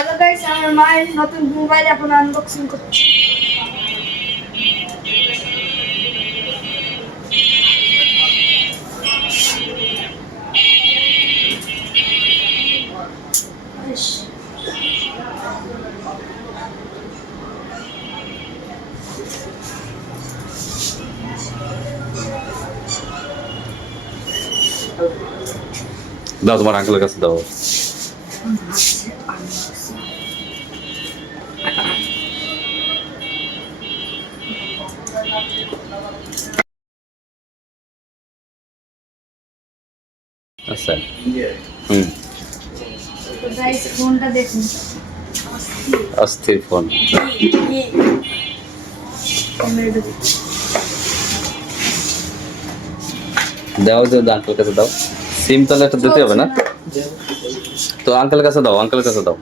Hello guys, আমার মায়ের নতুন মোবাইল এখন আনবক্সিং করছি। দাও তোমার আঙ্কেলের কাছে দাও। আচ্ছা তো গাইস ফোনটা দেখুন, অস্থির ফোন। দাও যে আঙ্কেল কাছে দাও। সিম তাহলে একটা দিতে হবে না? তো আঙ্কেলের কাছে দাও, আঙ্কেলের কাছে দাও।